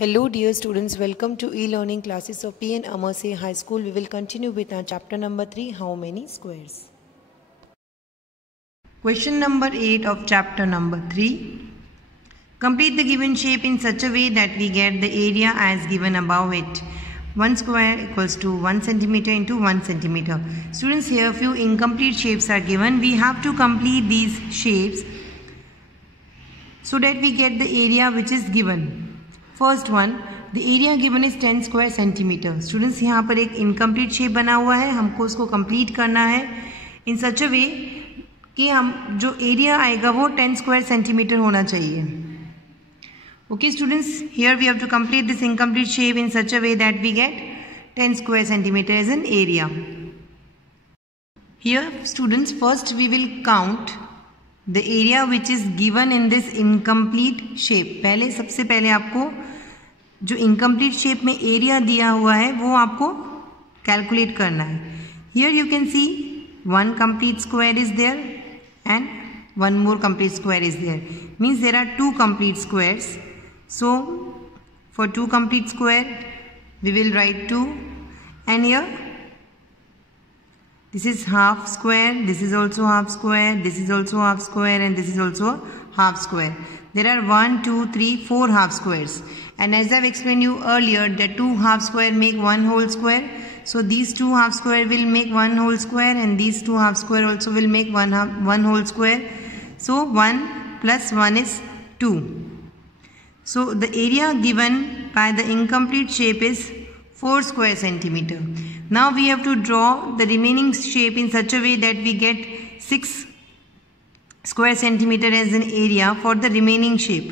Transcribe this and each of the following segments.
Hello dear students, welcome to e-learning classes of P.N. Amarse High School. We will continue with our chapter number 3, How Many Squares? Question number 8 of chapter number 3. Complete the given shape in such a way that we get the area as given above it. 1 square equals to 1 centimeter into 1 centimeter. Students, here few incomplete shapes are given. We have to complete these shapes so that we get the area which is given. First one, the area given is 10 square centimetre. Students, यहाँ पर एक incomplete shape बना हुआ है, हमको उसको complete करना है इन सच अ वे कि हम जो एरिया आएगा वो 10 स्क्वायर सेंटीमीटर होना चाहिए. Okay students, here we have to complete this incomplete shape in such a way that we get 10 square centimetre as an area. Here students, first we will count the area which is given in this incomplete shape. सबसे पहले आपको जो incomplete shape में area दिया हुआ है वो आपको कैलकुलेट करना है. Here you can see 1 complete square is there and 1 more complete square is there. Means there are 2 complete squares. So for 2 complete square we will write 2 and here this is half square, this is also half square, this is also half square, and this is also half square. There are 1, 2, 3, 4 half squares, and as I've explained you earlier that 2 half square make 1 whole square. So these 2 half square will make 1 whole square, and these 2 half square also will make 1 whole square. So 1 plus 1 is 2. So the area given by the incomplete shape is 4 square centimeter. Now we have to draw the remaining shape in such a way that we get 6 square centimeter as an area for the remaining shape.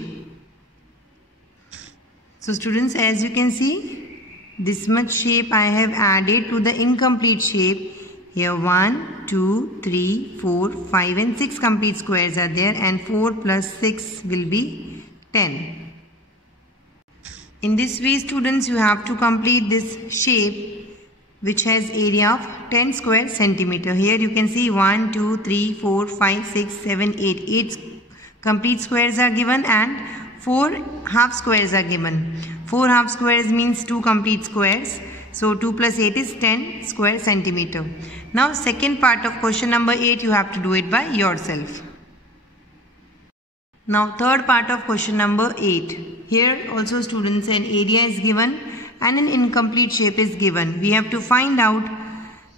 So students, as you can see, this much shape I have added to the incomplete shape. Here 1, 2, 3, 4, 5 and 6 complete squares are there, and 4 plus 6 will be 10. In this way students, you have to complete this shape which has area of 10 square centimeter. Here you can see 1, 2, 3, 4, 5, 6, 7, 8. 8 complete squares are given and 4 half squares are given. 4 half squares means 2 complete squares. So 2 plus 8 is 10 square centimeter. Now second part of question number 8, you have to do it by yourself. Now third part of question number 8. Here also students, an area is given and an incomplete shape is given. We have to find out,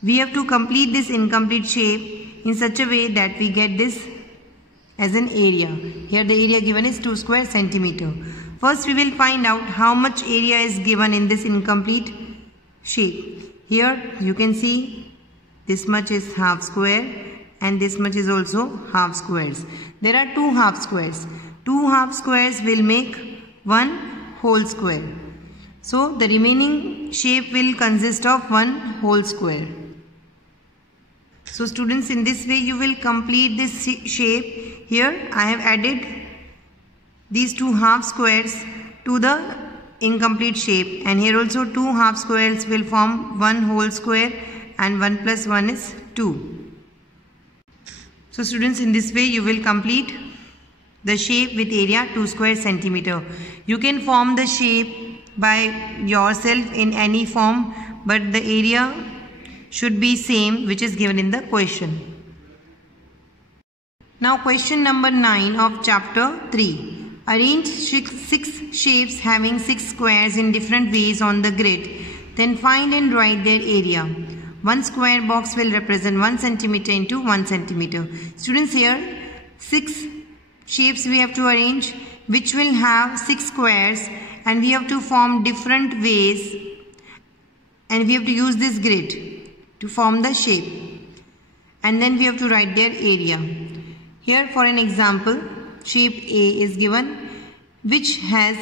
we have to complete this incomplete shape in such a way that we get this as an area. Here the area given is 2 square centimeter. First we will find out how much area is given in this incomplete shape. Here you can see this much is half square and this much is also half squares. There are 2 half squares. 2 half squares will make 1 whole square. So the remaining shape will consist of 1 whole square. So students, in this way you will complete this shape. Here I have added these 2 half squares to the incomplete shape, and here also 2 half squares will form 1 whole square, and 1 plus 1 is 2. So students, in this way you will complete the shape with area 2 square centimeter. You can form the shape by yourself in any form, but the area should be same which is given in the question. Now question number 9 of chapter 3. Arrange 6 shapes having 6 squares in different ways on the grid. Then find and write their area. 1 square box will represent 1 centimeter into 1 centimeter. Students, here 6 shapes we have to arrange which will have 6 squares, and we have to form different ways, and we have to use this grid to form the shape, and then we have to write their area. Here for an example, shape A is given which has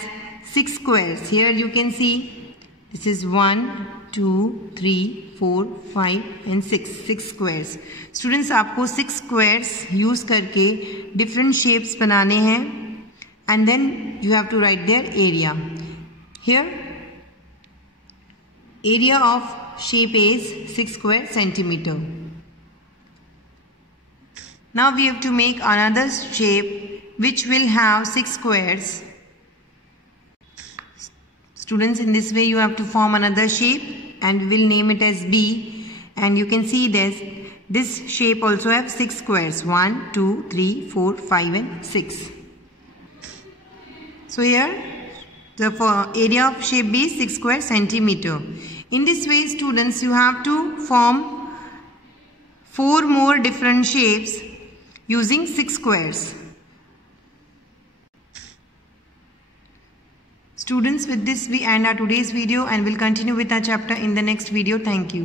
6 squares. Here you can see this is 1, 2, 3, 4, 5 and 6 squares. Students, आपको 6 squares use करके different shapes बनाने हैं, and then you have to write their area. Here area of shape A is 6 square centimeter. Now we have to make another shape which will have 6 squares. Students, in this way you have to form another shape and we will name it as B. And you can see this shape also have 6 squares. 1, 2, 3, 4, 5 and 6. So here the area of shape B is 6 square centimeter. In this way, students, you have to form 4 more different shapes using 6 squares. Students, with this we end our today's video and will continue with our chapter in the next video. Thank you.